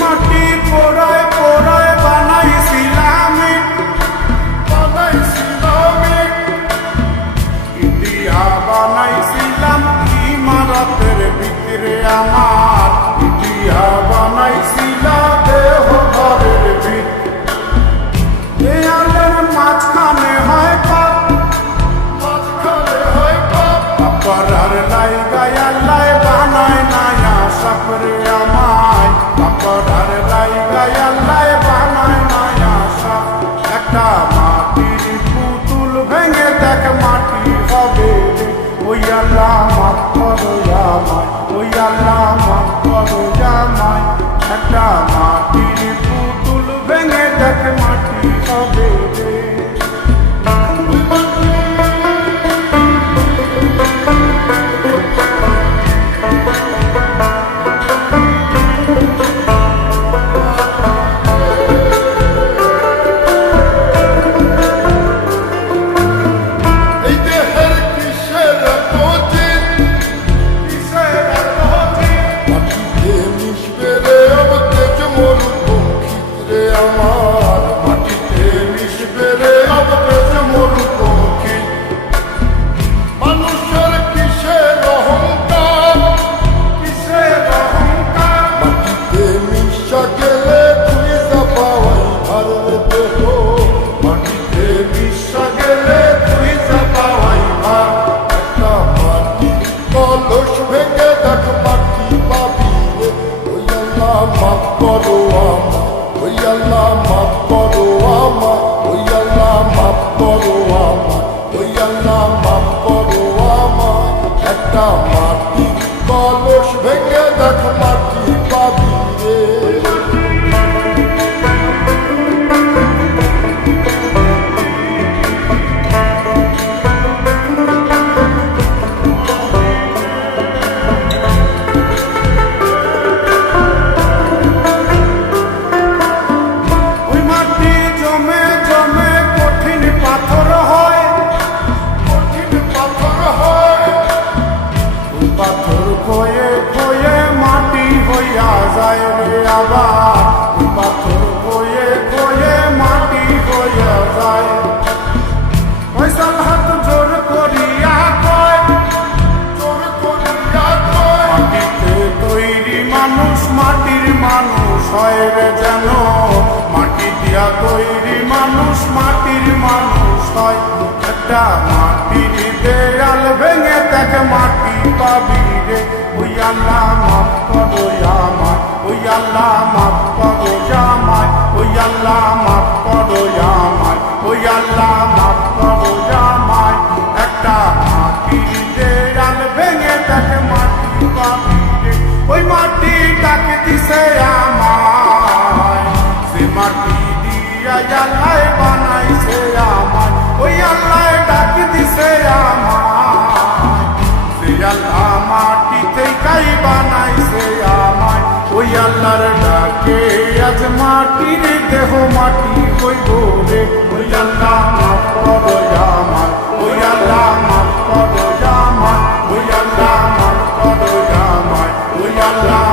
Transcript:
মাটি পোড়ায় পোড়ায় বানাইছিলাম। বানাইছিলাম। ইন্ডিয়া বানাইছিলাম ইমারতের ভিতরে আমার দেখ মাটি পাবি রে ওই আল্লাহ মাফ করো আমা ওই আল্লাহ মাফ করো আমা ওই আল্লাহ মাফ করো আমা ওই আল্লাহ মাফ করো আমা একটা রে আবার পাথর মাটি যায়। হাত জোর করিয়া মানুষ, মাটির মানুষ হয় যেন। মাটি দিয়া তৈরি মানুষ, মাটির মানুষ হয়। একটা মাটির দেয়াল ভেঙে মাটি পাবি রে। ওই আল্লাহ মাফ করো আল্লাহ মাফ করো জামাই ওই আল্লাহ মাফ করো জামাই ওই আল্লাহ মাফ করো জামাই একটা মাটির দেয়াল ভেঙে তাকে মাটি রে ওই মাটি তাকে দিছে আমায় সে মাটি দিয়া আল্লাহ দেহ মাটি হইব রে ওই আল্লাহ মাফ করো আমার ওই আল্লাহ মাফ করো আমার ওই আল্লাহ মাফ করো আমার ওই আল্লাহ